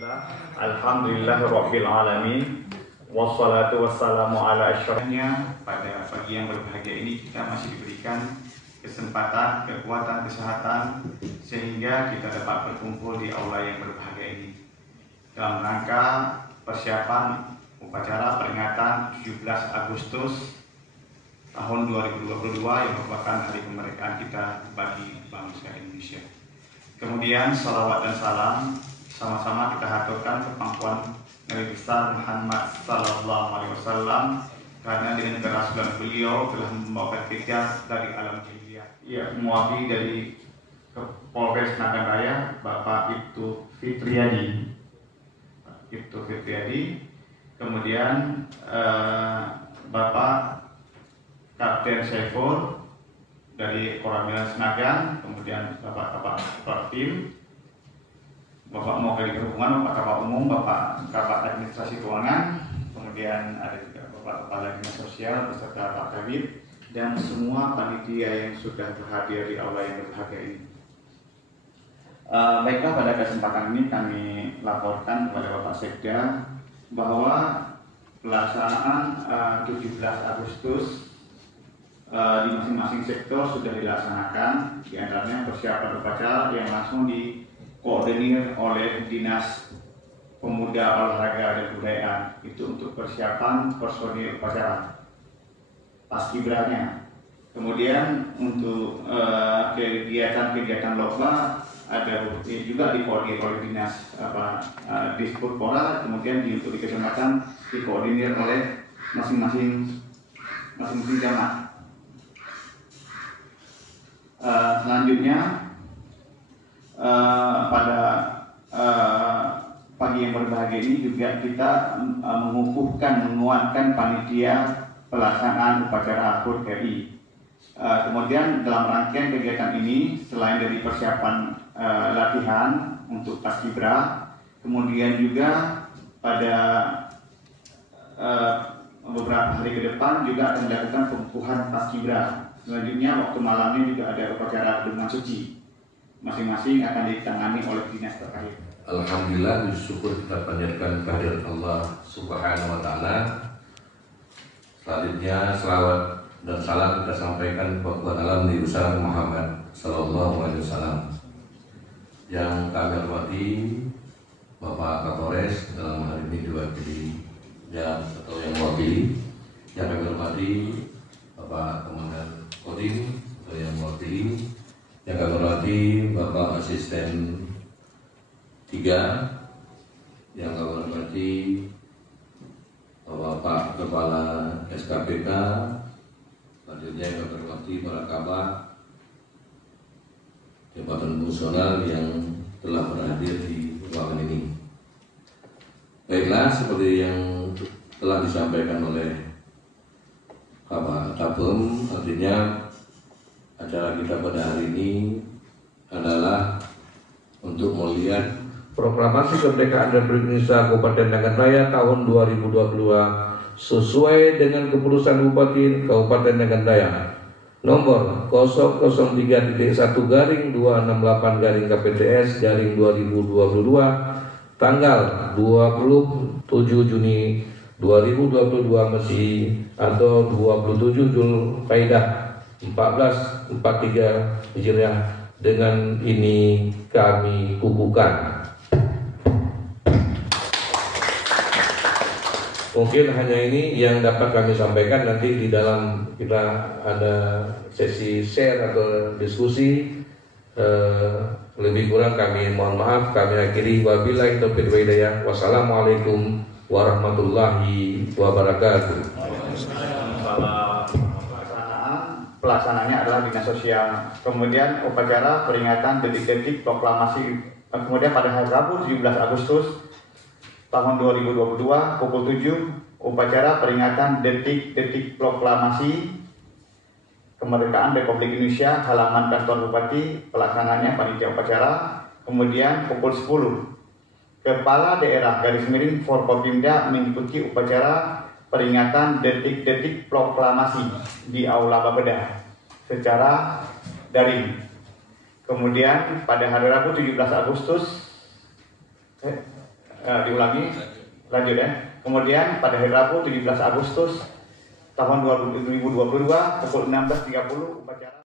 Alhamdulillahirabbil alamin. Wassalatu wassalamu ala asyrafnya. Pada pagi yang berbahagia ini kita masih diberikan kesempatan, kekuatan, kesehatan sehingga kita dapat berkumpul di aula yang berbahagia ini dalam rangka persiapan upacara peringatan 17 Agustus tahun 2022 yang merupakan hari kemerdekaan kita bagi bangsa Indonesia. Kemudian salawat dan salam sama-sama kita haturkan ke pangkuan Nabi besar Muhammad Sallallahu Alaihi Wasallam, karena dengan kerasulan beliau telah membawa kita dari alam jahiliyah. Ya, mewakili dari Polres Nagan Raya Bapak Ibtu Fitriadi. Kemudian Bapak Kapten Saiful dari Koramil Senagan, kemudian Bapak Tim, Bapak Mewakili Perhubungan, Bapak Kapal Umum, Bapak Kapal Administrasi Keuangan, kemudian ada juga Bapak Kepala Dinas Sosial beserta Pak Kabid dan semua panitia yang sudah berhadir di aula yang berbahagia ini. Baiklah, pada kesempatan ini kami laporkan kepada Bapak Sekda bahwa pelaksanaan 17 Agustus di masing-masing sektor sudah dilaksanakan, di antaranya persiapan upacara yang langsung dikoordinir oleh Dinas Pemuda, Olahraga dan Kebudayaan, itu untuk persiapan personil upacara paskibranya. Kemudian untuk kegiatan-kegiatan lomba ada juga dikoordinir oleh Dinas Disputpora, kemudian untuk di kecamatan dikoordinir oleh masing-masing camat. Selanjutnya pada pagi yang berbahagia ini juga kita menguatkan panitia pelaksanaan upacara HUT RI. Kemudian dalam rangkaian kegiatan ini, selain dari persiapan latihan untuk paskibra, kemudian juga pada beberapa hari ke depan juga akan dilakukan pengukuhan paskibra. Selanjutnya waktu malamnya juga ada upacara pedoman suci. Masing-masing akan ditangani oleh dinas terkait. Alhamdulillah, bersyukur kita panjatkan kehadirat Allah Subhanahu wa taala. Selanjutnya selawat dan salam kita sampaikan kepada alam di besar Muhammad sallallahu alaihi wasallam. Yang kami hormati Bapak Kapolres dalam hal ini diwakili yang mewakili. Yang kami hormati Bapak Komandan Kodim atau yang mewakili. Yang kami hormati Bapak Asisten 3, yang kami hormati Bapak Kepala SKPK, selanjutnya yang kami hormati para kabak Jabatan Fungsional yang telah berhadir di ruangan ini. Baiklah, seperti yang telah disampaikan oleh Bapak Kabum, artinya acara kita pada hari ini adalah untuk melihat Proklamasi Kemerdekaan Republik Indonesia Kabupaten Nagan Raya tahun 2022 sesuai dengan keputusan Bupati Kabupaten Nagan Raya nomor 003.1-268-KPTS-2022 tanggal 27 Juni 2022 Masih atau 27 Zulkaidah 1443 Hijriah. Dengan ini kami kukuhkan. Mungkin hanya ini yang dapat kami sampaikan. Nanti di dalam kita ada sesi share atau diskusi. Lebih kurang kami mohon maaf. Kami akhiri wabillahi taufiq wal hidayah. Wassalamualaikum warahmatullahi wabarakatuh. Pelaksananya adalah Dinas Sosial. Kemudian upacara peringatan detik-detik proklamasi. Kemudian pada hari Rabu 17 Agustus tahun 2022 pukul 7 upacara peringatan detik-detik proklamasi kemerdekaan Republik Indonesia halaman kantor Bupati. Pelaksananya panitia upacara. Kemudian pukul 10 Kepala Daerah _ Forkopimda mengikuti upacara peringatan detik-detik proklamasi di Aula Bapeda secara daring. Kemudian pada hari Rabu 17 Agustus diulangi, lanjut ya. Kemudian pada hari Rabu 17 Agustus tahun 2022 pukul 16.30 upacara